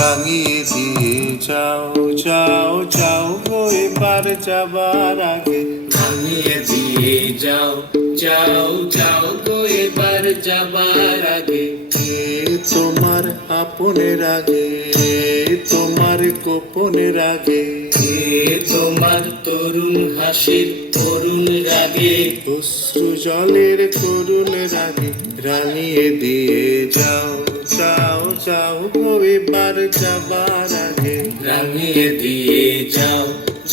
রাঙিয়ে দিয়ে যাও যাও যাও গো এবার যাবার আগে, রাঙিয়ে দিয়ে যাও যাও যাও গো এবার যাবার আগে। কে তোমার আপনের আগে, তোমার গোপনের আগে, কে তোমার তরুণ হাসির করুণ রাগে, অশ্রু জলের করুণ রাগে, রাঙিয়ে দিয়ে যাও যাও যাও গো এবার যাবার আগে, রাঙিয়ে দিয়ে যাও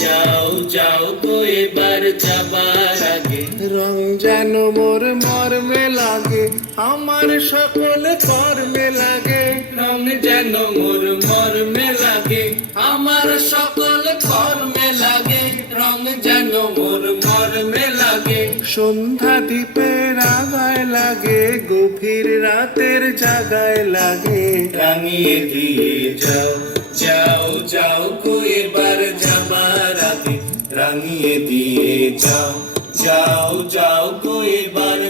যাও যাও গো এবার যাবার আগে। রং যেন মোর মর্মে লাগে, আমার সকল কর্মে লাগে, রং যেন মোর মর্মে লাগে, আমার সকল কর্মে লাগে, রং যেন মোর মর্মে লাগে। সন্ধ্যা দ্বীপের আগায় লাগে, গভীর রাতের জাগায় লাগে, রাঙিয়ে দিয়ে যাও যাও যাও গো এবার যাবার আগে, রাঙিয়ে দিয়ে যাও যাও যাও গো এবার